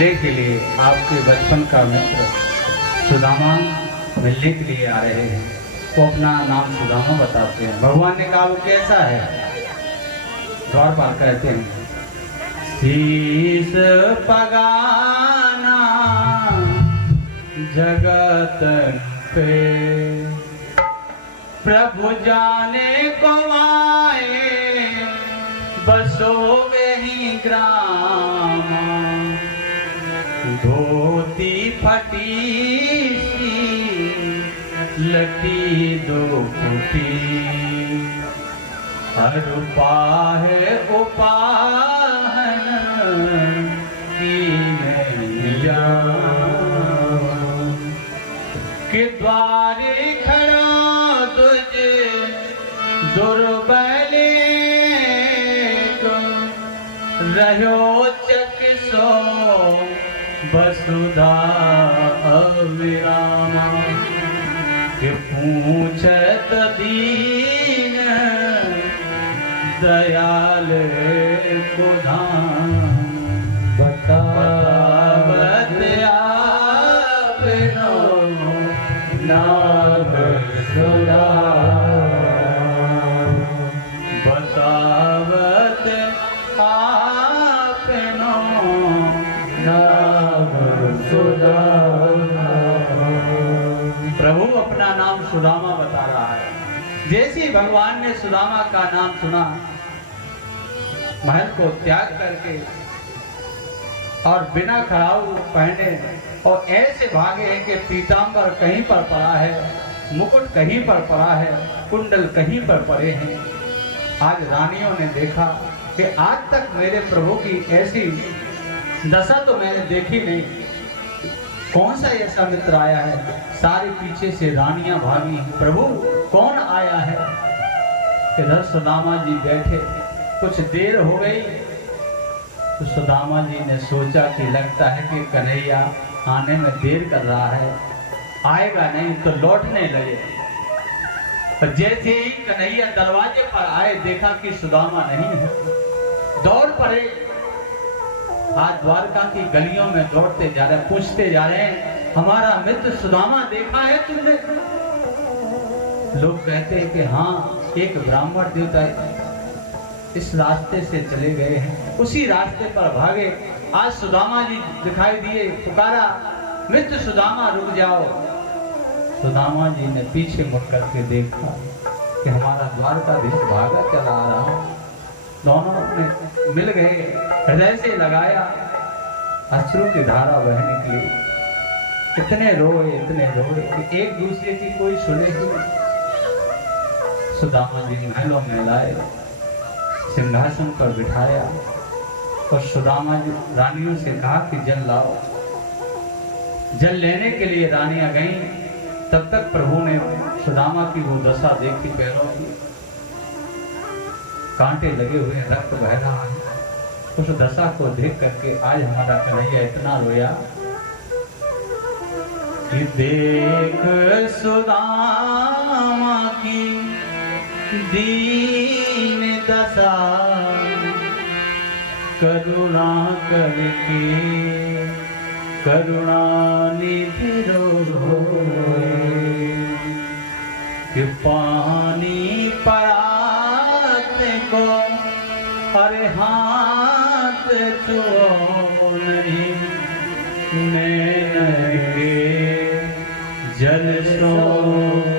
मिलने के लिए आपके बचपन का मित्र सुदामा मिलने के लिए आ रहे हैं। वो अपना नाम सुदामा बताते हैं। भगवान ने कहा वो कैसा है? द्वारपाल कहते हैं शीस पगाना जगत पे प्रभु जाने को आए बसो वही ग्राम धोती फटी सी लटी दो फुटी हर पाहे उपाहन की नैया के द्वारे खड़ा तुझे दुर्बले रहो चकिसो वसुधा अविरामा के पूछत दीन दयाल को धाम बतावत आपनो नाग सुधा बतावत आपनो नाग सुधा। प्रभु अपना नाम सुदामा बता रहा है। जैसे ही भगवान ने सुदामा का नाम सुना, महल को त्याग करके और बिना खड़ाऊ पहने और ऐसे भागे हैं कि पीतांबर कहीं पर पड़ा है, मुकुट कहीं पर पड़ा है, कुंडल कहीं पर पड़े हैं। आज रानियों ने देखा कि आज तक मेरे प्रभु की ऐसी दशा तो मैंने देखी नहीं। कौन सा ऐसा मित्र आया है? सारे पीछे से रानियां भागी। प्रभु कौन आया है? इधर सुदामा जी बैठे। कुछ देर हो गई तो सुदामा जी ने सोचा कि लगता है कि कन्हैया आने में देर कर रहा है, आएगा नहीं, तो लौटने लगे। पर जैसे ही कन्हैया दरवाजे पर आए, देखा कि सुदामा नहीं है, दौड़ पड़े। आज द्वारका की गलियों में दौड़ते जा रहे, पूछते जा रहे हैं हमारा मित्र सुदामा देखा है तुमने? लोग कहते हैं कि हाँ, एक ब्राह्मण देवता इस रास्ते से चले गए हैं, उसी रास्ते पर भागे। आज सुदामा जी दिखाई दिए, पुकारा मित्र सुदामा रुक जाओ। सुदामा जी ने पीछे मुड़ करके देखा कि हमारा द्वारकाधीश भागा चला आ रहा। दोनों अपने मिल गए, हृदय से लगाया, अश्रु की धारा बहने की। इतने रोए कि एक दूसरे की कोई सुने ही। सुदामा जी महलों में लाए, सिंहासन पर बिठाया और सुदामा जी रानियों से कहा कि जल लाओ। जल लेने के लिए रानियां गईं, तब तक प्रभु ने सुदामा की वो दशा देखी, पैरों की कांटे लगे हुए, रक्त बह रहा है। उस दशा को देख करके आज हमारा कन्हैया इतना रोया कि देख सुदामा की दीन दशा करुणा करके करुणा निधि रोए कि पानी परात को अरे हाथ छुओ नहीं, नैन के जल सो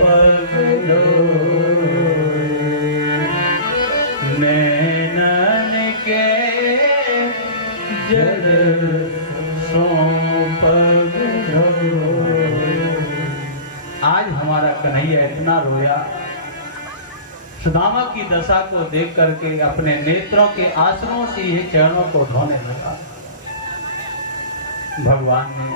पग धोए, नैनन के जल सो पग धोए। आज हमारा कन्हैया इतना रोया, सुदामा की दशा को देख करके अपने नेत्रों के आंसुओं से ही चरणों को धोने लगा। भगवान ने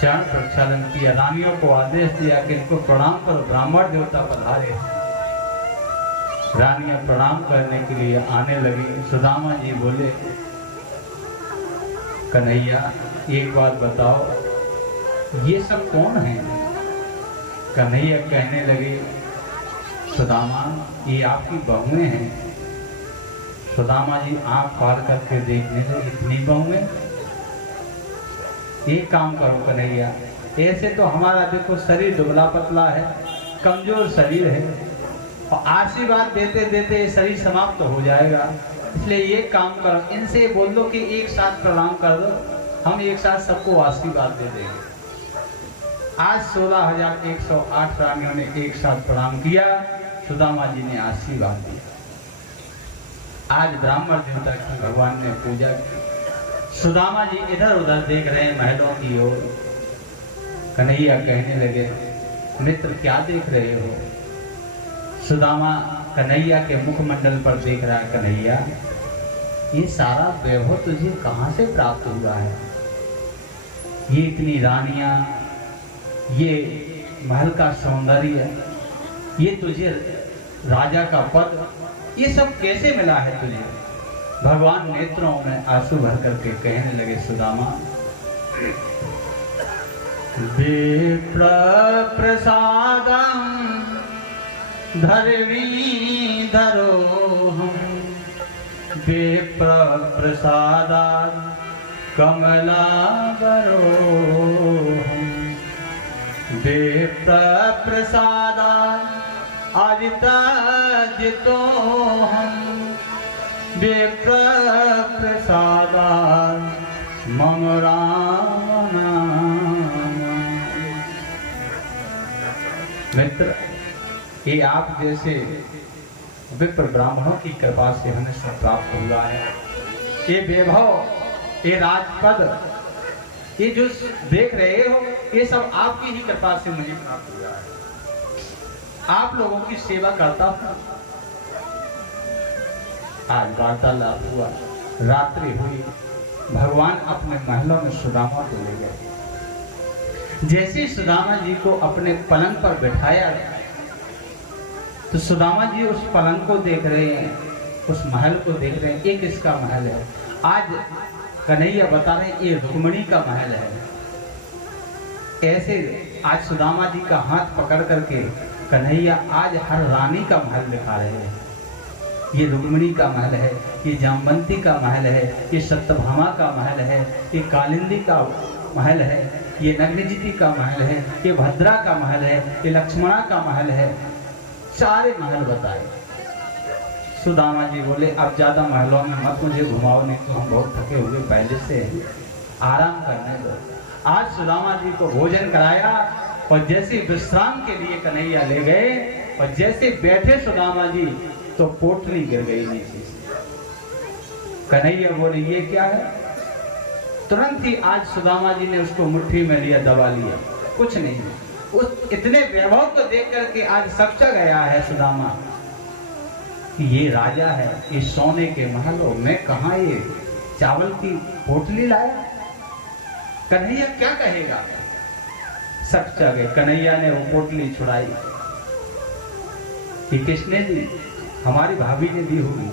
चरण प्रक्षालन किया, रानियों को आदेश दिया कि इनको प्रणाम करो, ब्राह्मण देवता पधारे। रानियां प्रणाम करने के लिए आने लगी। सुदामा जी बोले कन्हैया एक बात बताओ, ये सब कौन है? कन्हैया कहने लगे सुदामा ये आपकी बहुएं हैं। सुदामा जी आंख फाड़ करके देखने लगे, इतनी बहुएं? एक काम करो कन्हैया, ऐसे तो हमारा देखो शरीर दुबला पतला है, कमजोर शरीर है, और आशीर्वाद देते देते ये शरीर समाप्त हो जाएगा। इसलिए ये काम करो, इनसे बोल दो कि एक साथ प्रणाम कर दो, हम एक साथ सबको आशीर्वाद दे देंगे। आज 16,108 रानियों ने एक साथ प्रणाम किया, सुदामा जी ने आशीर्वाद दिया। आज ब्राह्मण देवता की भगवान ने पूजा की। सुदामा जी इधर उधर देख रहे हैं महलों की ओर। कन्हैया कहने लगे, मित्र क्या देख रहे हो? सुदामा कन्हैया के मुखमंडल पर देख रहा है। कन्हैया, ये सारा वैभव तुझे कहां से प्राप्त हुआ है? ये इतनी रानियां, ये महल का सौंदर्य, ये तुझे राजा का पद, ये सब कैसे मिला है तुझे? भगवान नेत्रों में आंसू भर करके कहने लगे, सुदामा, विप्र प्रसादं धर्मी धरोहं, विप्र प्रसादात् कमलावरोहं, विप्र प्रसादात् आदितजितोहं, विप्र प्रसादात् मम राम नाम। मित्र, ये आप जैसे विप्र ब्राह्मणों की कृपा से हमें सब प्राप्त हुआ है। ये वैभव, ये राजपद, ये जो देख रहे हो, ये सब आपकी ही कृपा से मुझे प्राप्त हुआ है। आप लोगों की सेवा करता हूं। आज वार्तालाप हुआ, रात्रि हुई, भगवान अपने महलों में सुदामा को ले गए। जैसे सुदामा जी को अपने पलंग पर बिठाया तो सुदामा जी उस पलंग को देख रहे हैं, उस महल को देख रहे हैं। ये किसका महल है? आज कन्हैया बता रहे हैं, ये रुक्मिणी का महल है। ऐसे आज सुदामा जी का हाथ पकड़ करके कन्हैया आज हर रानी का महल दिखा रहे हैं। ये रुक्मिणी का महल है, ये जामवंती का महल है, ये सत्यभामा का महल है, ये कालिंदी का महल है, ये नग्नजिति का महल है, ये भद्रा का महल है, ये लक्ष्मणा का महल है। सारे महल बताए। सुदामा जी बोले, अब ज्यादा महलों में मत मुझे घुमाओ, नहीं तो हम बहुत थके हुए पहले से हैं, आराम करने दो। आज सुदामा जी को भोजन कराया और जैसे विश्राम के लिए कन्हैया ले गए और जैसे बैठे सुदामा जी तो पोटली गिर गई नीचे। कन्हैया बोले, ये क्या है? तुरंत ही आज सुदामा जी ने उसको मुट्ठी में लिया, दबा लिया, कुछ नहीं। उस इतने वैभव को देख करके आज समझ गया है सुदामा कि ये राजा है, ये सोने के महलों में कहा ये चावल की पोटली लाया। कन्हैया क्या कहेगा? सब गए। कन्हैया ने वो पोटली छुड़ाई। ये किसने दी? हमारी भाभी ने दी होगी।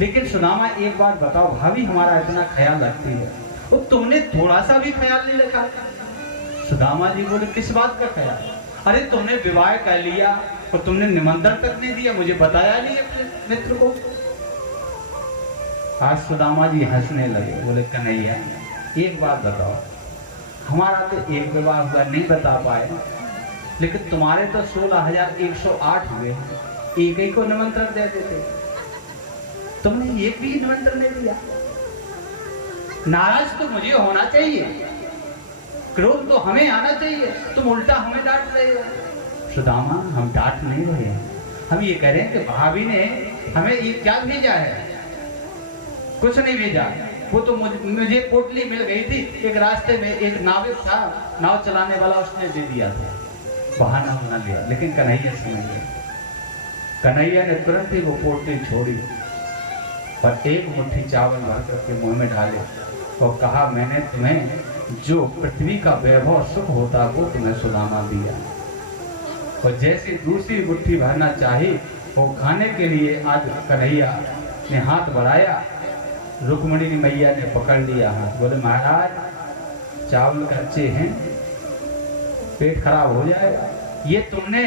लेकिन सुदामा, एक बात बताओ, भाभी हमारा इतना ख्याल रखती है, वो तुमने थोड़ा सा भी ख्याल नहीं रखा? सुदामा जी बोले, किस बात का ख्याल? अरे तुमने विवाह कर लिया और तुमने निमंत्रण तक नहीं दिया, मुझे बताया नहीं अपने मित्र को। आज सुदामा जी हंसने लगे, बोले, कन्हैया एक बात बताओ, हमारा तो एक विवाह हुआ, नहीं बता पाए, लेकिन तुम्हारे तो 16,108 हुए, एक ही को निमंत्रण दे देते, तुमने एक भी निमंत्रण नहीं दिया। नाराज तो मुझे होना चाहिए, क्रोध तो हमें आना चाहिए, तुम उल्टा हमें डांट रहे हो। सुदामा, हम डांट नहीं रहे हैं, हम ये कह रहे हैं कि भाभी ने हमें ये क्या भेजा है? कुछ नहीं भेजा, वो तो मुझे पोटली मिल गई थी, एक रास्ते में एक नाविक था, नाव चलाने वाला, उसने दे दिया था, बहाना बना लिया। लेकिन कन्हैया समझ गया। कन्हैया ने तुरंत ही वो पोटली छोड़ी और एक मुट्ठी चावल भर करके मुंह में डाले और कहा, मैंने तुम्हें जो पृथ्वी का वैभव सुख होता वो तुम्हें सुदामा दिया। और जैसे दूसरी मुट्ठी भरना चाही वो खाने के लिए आज कन्हैया ने हाथ बढ़ाया, रुक्मिणी मैया ने पकड़ लिया हाथ। बोले, महाराज चावल कच्चे हैं, पेट खराब हो जाएगा। ये तुमने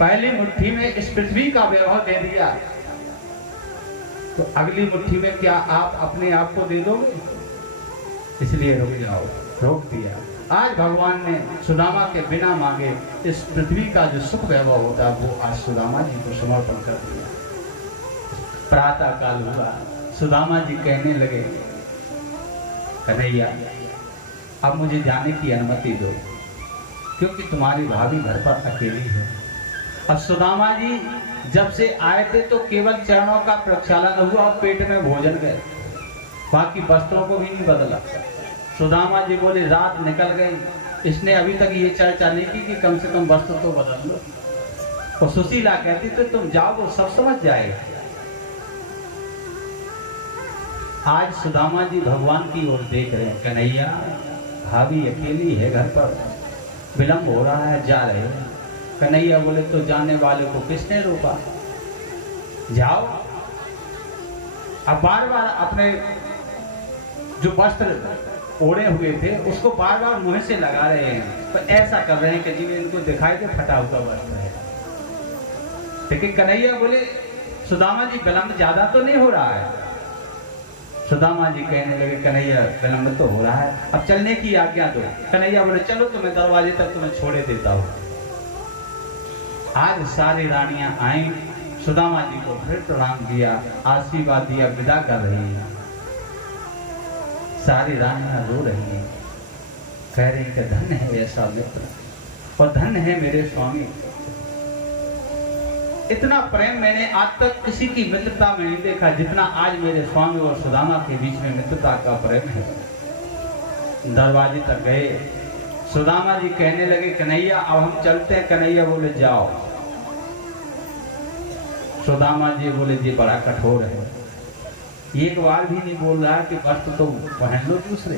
पहली मुट्ठी में इस पृथ्वी का वैभव दे दिया, तो अगली मुट्ठी में क्या आप अपने आप को दे दोगे? इसलिए रुक जाओ। रोक दिया। आज भगवान ने सुदामा के बिना मांगे इस पृथ्वी का जो सुख वैभव होता है वो आज सुदामा जी को समर्पण कर दिया। प्रातः काल हुआ, सुदामा जी कहने लगे, कन्हैया अब मुझे जाने की अनुमति दो, क्योंकि तुम्हारी भाभी घर पर अकेली है। अब सुदामा जी जब से आए थे तो केवल चरणों का प्रक्षालन हुआ और पेट में भोजन गए, बाकी वस्त्रों को भी नहीं बदला। सुदामा जी बोले रात निकल गई, इसने अभी तक ये चर्चा नहीं की कि कम से कम वस्त्र तो बदल लो। और सुशीला कहती तो तुम जाओ, वो सब समझ जाएगा। आज सुदामा जी भगवान की ओर देख रहे हैं, कन्हैया भाभी अकेली है घर पर, विलंब हो रहा है, जा रहे हैं। कन्हैया बोले तो जाने वाले को किसने रोका, जाओ। अब बार बार अपने जो वस्त्र ओढ़े हुए थे उसको बार बार मुंह से लगा रहे हैं, पर ऐसा कर रहे हैं कि जिन्हें इनको दिखाई दे फटा हुआ वस्त्र है। लेकिन कन्हैया बोले सुदामा जी विलंब ज्यादा तो नहीं हो रहा है। सुदामा जी कहने लगे, कन्हैया विलंब तो हो रहा है, अब चलने की आज्ञा दो। कन्हैया बोले चलो तुम्हें दरवाजे तक तुम्हें छोड़े देता हूं। आज सारी रानियां आई, सुदामा जी को फिर प्रणाम किया, आशीर्वाद दिया, विदा कर रही है। सारी रानियां रो रही हैं, कह रही कि धन्य है ऐसा मित्र और धन्य है मेरे स्वामी। इतना प्रेम मैंने आज तक किसी की मित्रता में नहीं देखा जितना आज मेरे स्वामी और सुदामा के बीच में मित्रता का प्रेम है। दरवाजे तक गए, सुदामा जी कहने लगे, कन्हैया अब हम चलते हैं। कन्हैया बोले जाओ। सुदामा जी बोले जी बड़ा कठोर है, एक बार भी नहीं बोल रहा कि वस्त्र तो पहन लो दूसरे।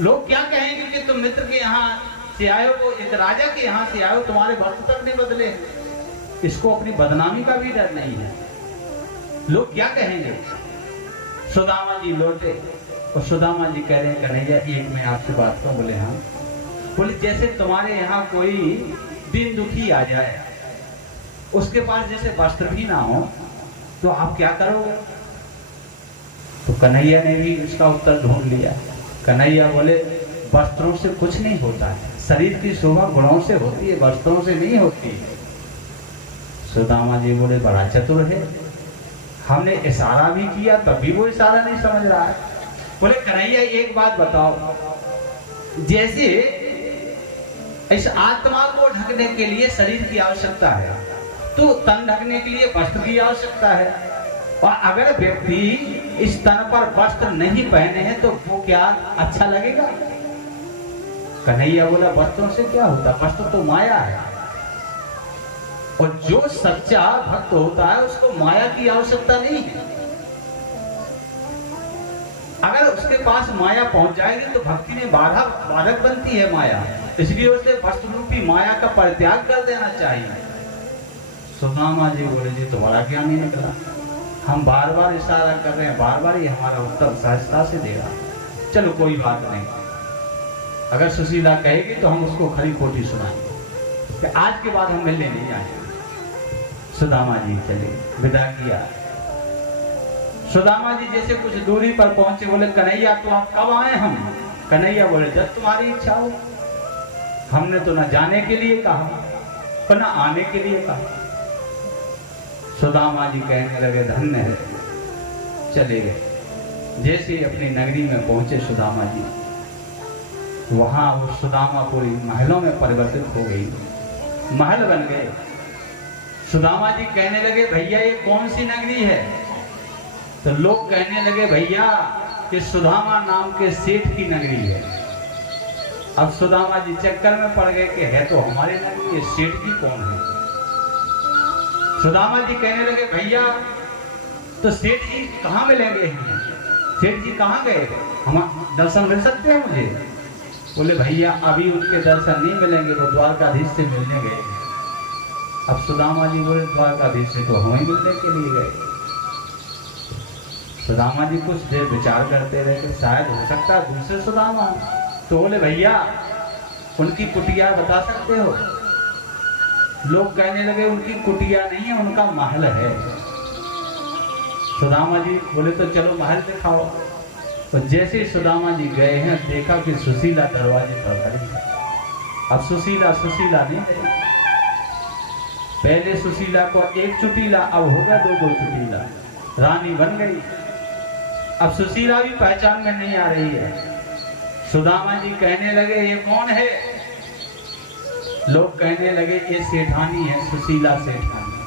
लोग क्या कहेंगे कि तुम मित्र के यहाँ से आए हो, एक राजा के यहाँ से आए हो, तुम्हारे वस्त्र तक नहीं बदले। इसको अपनी बदनामी का भी डर नहीं है, लोग क्या कहेंगे। सुदामा जी लौटे और सुदामा जी कह रहे हैं, कन्हैया एक मैं आपसे बात करूं। बोले हाँ। बोले जैसे तुम्हारे यहाँ कोई दिन दुखी आ जाए, उसके पास जैसे वस्त्र भी ना हो, तो आप क्या करोगे। तो कन्हैया ने भी इसका उत्तर ढूंढ लिया। कन्हैया बोले वस्त्रों से कुछ नहीं होता है, शरीर की शोभा गुणों से होती है, वस्त्रों से नहीं होती है। सुदामा जी बोले बड़ा चतुर है, हमने इशारा भी किया तब भी वो इशारा नहीं समझ रहा है। बोले कन्हैया एक बात बताओ, जैसे इस आत्मा को ढकने के लिए शरीर की आवश्यकता है, तो तन ढकने के लिए वस्त्र की आवश्यकता है। और अगर व्यक्ति इस तन पर वस्त्र नहीं पहने हैं तो वो क्या अच्छा लगेगा। कन्हैया बोला वस्त्रों से क्या होता, वस्त्र तो माया है, और जो सच्चा भक्त होता है उसको माया की आवश्यकता नहीं है। अगर उसके पास माया पहुंच जाएगी तो भक्ति में बाधक बनती है माया, इसलिए उसे वस्त्र रूपी माया का परित्याग कर देना चाहिए। सुदामा जी बोले जी तो बड़ा ज्ञानी निकला, हम बार बार इशारा कर रहे हैं, बार बार ये हमारा उत्तर सहजता से देगा। चलो कोई बात नहीं, अगर सुशीला कहेगी तो हम उसको खरी खोटी सुनाएंगे, आज के बाद हम मिलने नहीं आएंगे। सुदामा जी चले, विदा किया। सुदामा जी जैसे कुछ दूरी पर पहुंचे, बोले कन्हैया तो आप कब आए हम। कन्हैया बोले जब तुम्हारी इच्छा हो, हमने तो न जाने के लिए कहा और न आने के लिए कहा। सुदामा जी कहने लगे धन्य है, चले गए। जैसे ही अपनी नगरी में पहुंचे सुदामा जी, वहां वो सुदामापुरी महलों में परिवर्तित हो गई, महल बन गए। सुदामा जी कहने लगे भैया ये कौन सी नगरी है। तो लोग कहने लगे भैया ये सुदामा नाम के सेठ की नगरी है। अब सुदामा जी चक्कर में पड़ गए कि है तो हमारी नगरी, ये सेठ जी कौन है। सुदामा जी कहने लगे भैया तो सेठ जी कहाँ मिलेंगे, सेठ जी कहाँ गए, हम दर्शन मिल सकते हैं मुझे। बोले भैया अभी उनके दर्शन नहीं मिलेंगे, वो द्वारकाधीश से मिलने गए। अब सुदामा जी बोले द्वारकाधीश से तो हम ही मिलने के लिए गए। सुदामा जी कुछ देर विचार करते रहे कि शायद हो सकता है दूसरे सुदामा। तो बोले भैया उनकी कुटिया बता सकते हो। लोग कहने लगे उनकी कुटिया नहीं है, उनका महल है। सुदामा जी बोले तो चलो महल दिखाओ। और जैसे ही सुदामा जी गए हैं देखा कि सुशीला दरवाजे पर खड़ी है। अब सुशीला नहीं रही। पहले सुशीला को एक चुटीला, अब होगा दो चुटीला, रानी बन गई। अब सुशीला भी पहचान में नहीं आ रही है। सुदामा जी कहने लगे ये कौन है? लोग कहने लगे ये सेठानी है, सुशीला सेठानी।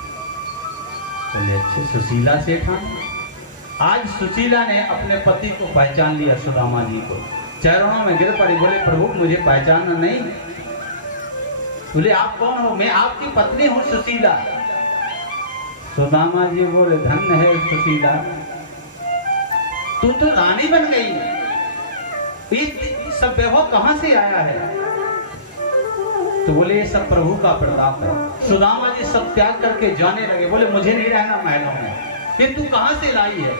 बोले अच्छे, सुशीला सेठानी। आज सुशीला ने अपने पति को पहचान लिया, सुदामा जी को। चरणों में गिर पड़ी, बोले प्रभु मुझे पहचाना नहीं। बोले आप कौन हो? मैं आपकी पत्नी हूं सुशीला। सुदामा जी बोले धन्य है सुशीला, तू तो रानी बन गई। ये सब वैभव कहां से आया है? तो बोले ये सब प्रभु का प्रताप है। सुदामा जी सब त्याग करके जाने लगे। बोले मुझे नहीं रहना महलों में, ये तू कहां से लाई है?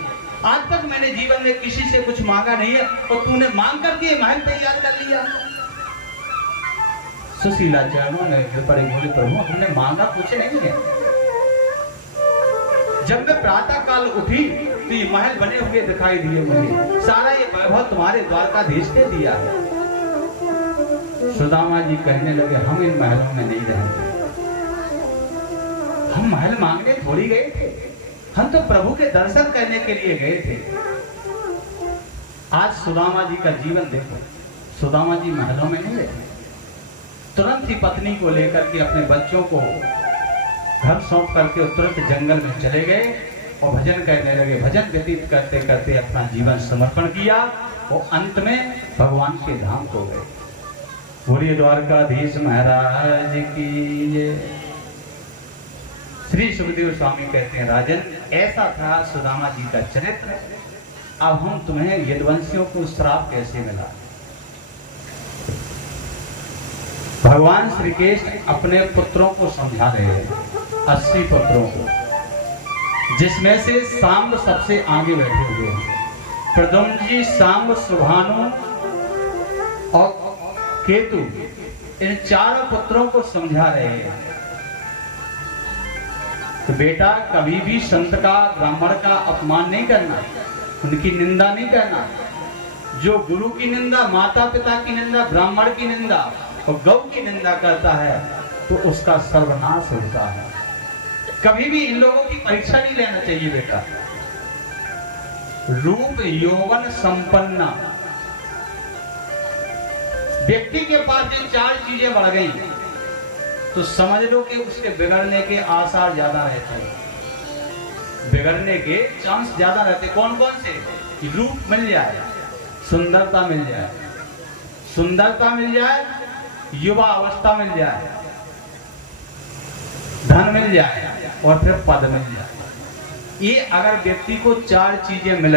आज तक मैंने जीवन में किसी से कुछ मांगा नहीं है और तूने मांग करके ये महल तैयार कर लिया। सुशीला चरणों में गिर पड़ी, बोले प्रभु हमने मांगा कुछ नहीं है। जब मैं प्रातः काल उठी तो ये महल बने हुए दिखाई दिए मुझे। सारा ये वैभव तुम्हारे द्वारकाधीश ने दिया है। सुदामा जी कहने लगे हम इन महलों में नहीं रहेंगे। हम महल मांगने थोड़ी गए थे, हम तो प्रभु के दर्शन करने के लिए गए थे। आज सुदामा जी का जीवन देखो। सुदामा जी महलों में नहीं रहे, तुरंत ही पत्नी को लेकर के अपने बच्चों को घर सौंप करके तुरंत जंगल में चले गए और भजन करने लगे। भजन व्यतीत करते करते अपना जीवन समर्पण किया और अंत में भगवान के धाम को गए। बोलिए द्वारकाधीश महाराज की जय। श्री सुखदेव स्वामी कहते हैं राजन ऐसा था सुदामा जी का चरित्र। अब हम तुम्हें यदुवंशियों को श्राप कैसे मिला। भगवान श्री कृष्ण अपने पुत्रों को समझा रहे हैं, 80 पुत्रों को, जिसमें से सांब सबसे आगे बैठे हुए हैं। प्रद्युम्न जी, सांब, सुभानु और केतु, इन 4 पुत्रों को समझा रहे हैं तो बेटा कभी भी संत का, ब्राह्मण का अपमान नहीं करना, उनकी निंदा नहीं करना। जो गुरु की निंदा, माता पिता की निंदा, ब्राह्मण की निंदा और गौ की निंदा करता है तो उसका सर्वनाश होता है। कभी भी इन लोगों की परीक्षा नहीं लेना चाहिए बेटा। रूप यौवन संपन्ना, व्यक्ति के पास जो 4 चीजें बढ़ गई तो समझ लो कि उसके बिगड़ने के आसार ज्यादा रहते हैं, बिगड़ने के चांस ज्यादा रहते। कौन कौन से? रूप मिल जाए, सुंदरता मिल जाए, सुंदरता मिल जाए, युवा अवस्था मिल जाए, धन मिल जाए और फिर पद मिल जाए। ये अगर व्यक्ति को 4 चीजें मिल